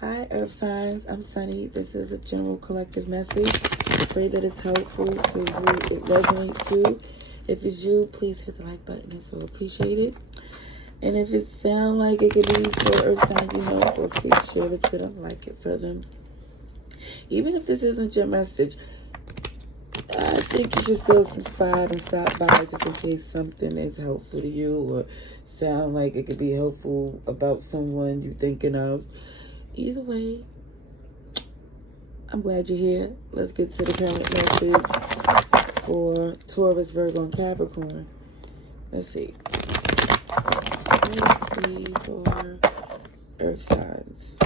Hi, Earth Signs. I'm Sunny. This is a general collective message. I pray that it's helpful to who it resonates to. If it's you, please hit the like button. It's so appreciated. And if it sounds like it could be for Earth Signs you know, feel free to share it to them, like it for them. Even if this isn't your message, I think you should still subscribe and stop by just in case something is helpful to you or sound like it could be helpful about someone you're thinking of. Either way, I'm glad you're here. Let's get to the current message for Taurus, Virgo, and Capricorn. Let's see. Let's see for Earth signs.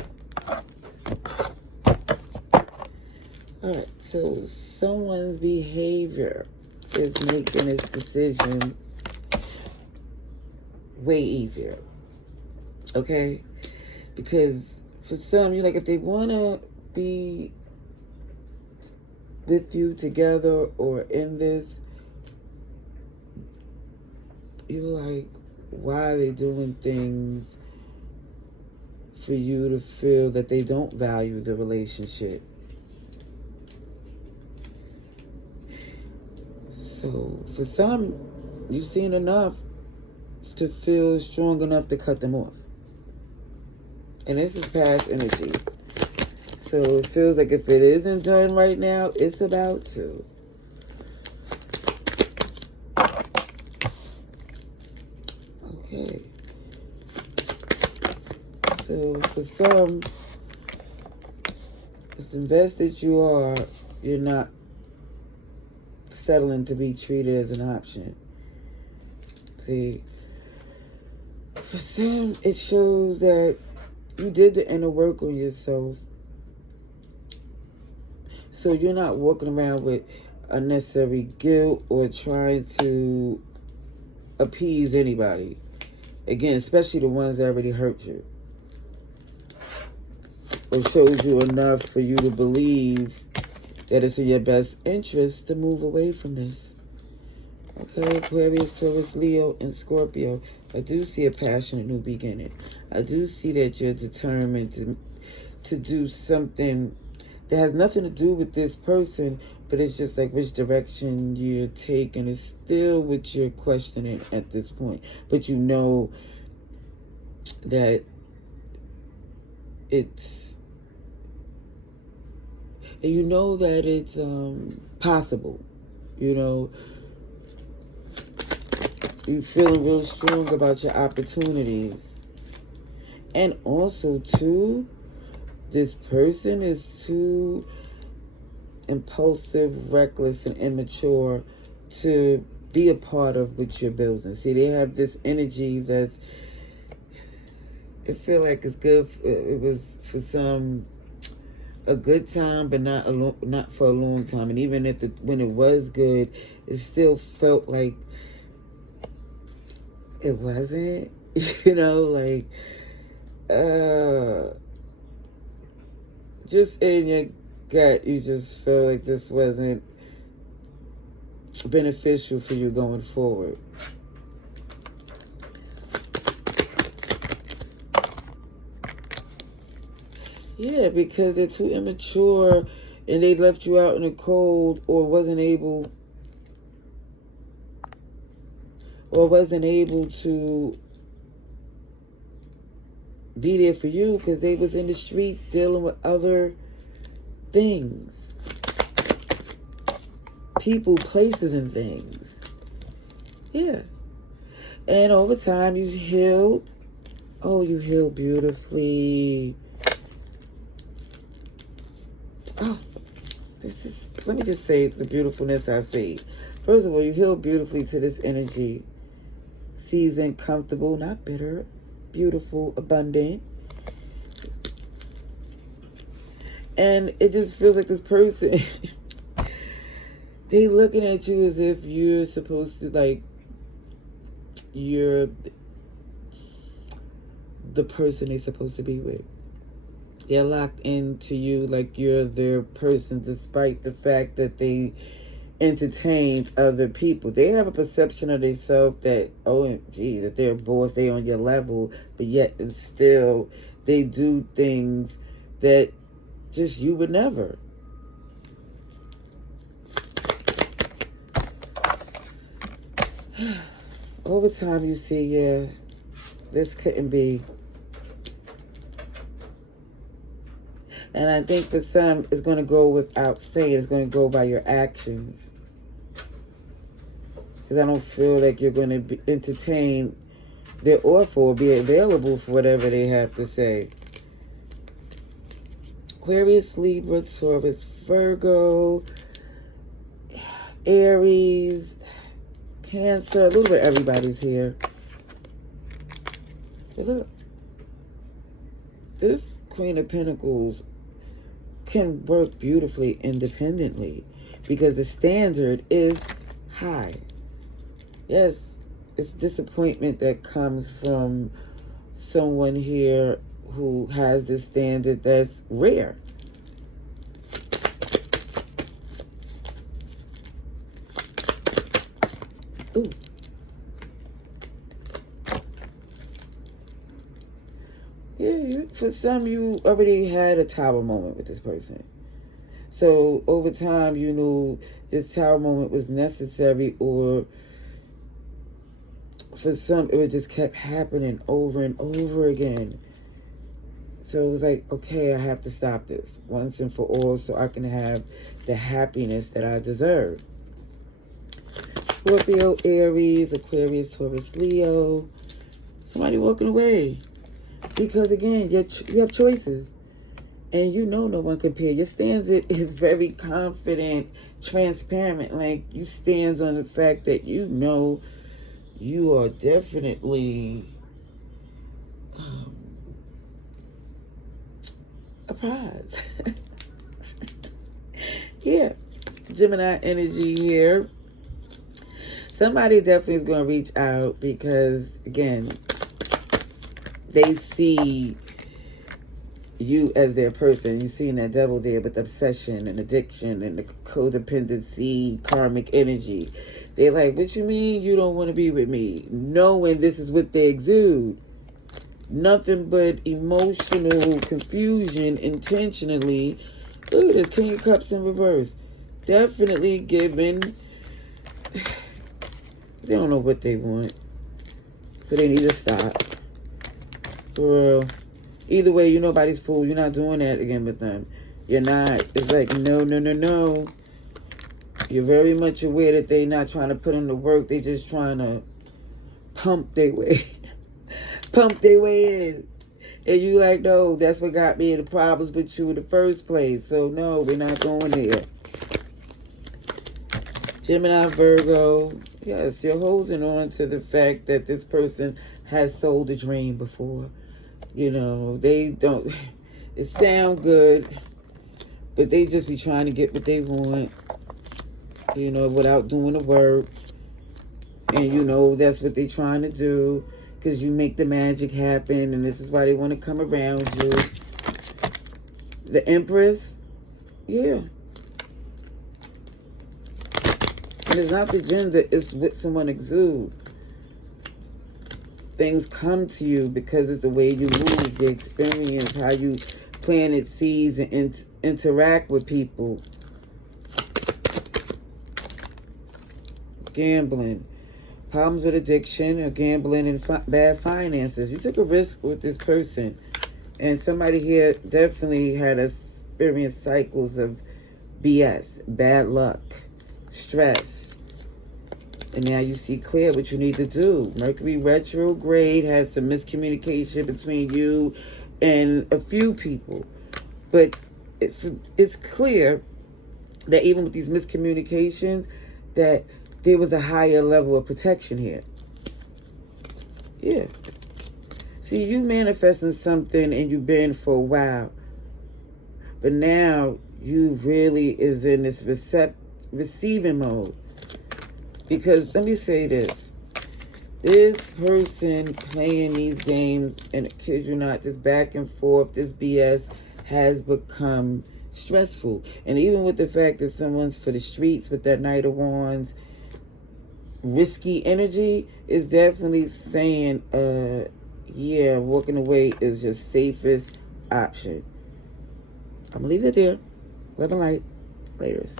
Alright, so someone's behavior is making this decision way easier. Okay? Because for some, you're like, if they want to be with you together or in this, you're like, why are they doing things for you to feel that they don't value the relationship? So for some, you've seen enough to feel strong enough to cut them off. And this is past energy. So it feels like if it isn't done right now, it's about to. Okay. So for some, as invested you are, you're not settling to be treated as an option. See, for some, it shows that you did the inner work on yourself. So you're not walking around with unnecessary guilt or trying to appease anybody. Again, especially the ones that already hurt you. Or shows you enough for you to believe that it's in your best interest to move away from this. Okay, Aquarius, Taurus, Leo, and Scorpio. I do see a passionate new beginning. I do see that you're determined to do something that has nothing to do with this person, but it's just like which direction you're taking is still what you're questioning at this point. But you know that it's possible. You know, you're feeling real strong about your opportunities. And also, too, this person is too impulsive, reckless, and immature to be a part of what you're building. See, they have this energy that's, I feel like it's good. It was for some a good time, but not for a long time. And even if when it was good, it still felt like it wasn't. You know, like just in your gut, you just feel like this wasn't beneficial for you going forward. Yeah, because they're too immature and they left you out in the cold or wasn't able to be there for you because they was in the streets dealing with other things. People, places, and things. Yeah. And over time, you healed. Oh, you healed beautifully. Oh, let me just say the beautifulness I see. First of all, you healed beautifully to this energy. Seasoned, comfortable, not bitter. Beautiful, abundant. And it just feels like this person, they looking at you as if you're supposed to, like, you're the person they're supposed to be with. They're locked into you like you're their person, despite the fact that they entertained other people. They have a perception of themselves that, OMG, that they're a boss, they on your level, but yet and still they do things that just you would never. Over time, you see, yeah, this couldn't be. And I think for some, it's going to go without saying. It's going to go by your actions. Because I don't feel like you're going to entertain their offer or be available for whatever they have to say. Aquarius, Libra, Taurus, Virgo, Aries, Cancer. A little bit everybody's here. But look, this Queen of Pentacles can work beautifully independently because the standard is high. Yes, it's disappointment that comes from someone here who has this standard that's rare. Ooh. Yeah, for some, you already had a tower moment with this person. So over time, you knew this tower moment was necessary, or for some, it just kept happening over and over again. So it was like, okay, I have to stop this once and for all so I can have the happiness that I deserve. Scorpio, Aries, Aquarius, Taurus, Leo. Somebody walking away. Because again, you have choices. And you know no one compares. Your stance is very confident, transparent. Like, you stands on the fact that you know you are definitely a prize. Yeah. Gemini energy here. Somebody definitely is going to reach out because, again, they see you as their person. You've seen that devil there with obsession and addiction and the codependency, karmic energy. They're like, what you mean you don't want to be with me? Knowing this is what they exude. Nothing but emotional confusion intentionally. Look at this, King of Cups in reverse. Definitely giving. They don't know what they want. So they need to stop. For real. Either way, you're nobody's fool. You're not doing that again with them. You're not. It's like, no, no, no, no. You're very much aware that they're not trying to put in the work. They just trying to pump their way. Pump their way in. And you like, no, that's what got me in the problems with you in the first place. So, no, we're not going there. Gemini, Virgo. Yes, you're holding on to the fact that this person has sold a dream before. You know, they don't, it sound good, but they just be trying to get what they want, you know, without doing the work. And you know, that's what they trying to do because you make the magic happen, and this is why they want to come around you. The Empress, yeah. And it's not the gender, it's what someone exudes. Things come to you because it's the way you move, the experience, how you plant seeds and interact with people. Gambling. Problems with addiction or gambling and bad finances. You took a risk with this person. And somebody here definitely had experienced cycles of BS, bad luck, stress. And now you see clear what you need to do. Mercury retrograde has some miscommunication between you and a few people. But it's clear that even with these miscommunications, that there was a higher level of protection here. Yeah. See, you manifesting something and you've been for a while. But now you really is in this receiving mode. Because let me say this. This person playing these games, and I kid you not, this back and forth, this BS has become stressful. And even with the fact that someone's for the streets with that Knight of Wands, risky energy is definitely saying, yeah, walking away is your safest option. I'm going to leave it there. Love and light. Laters.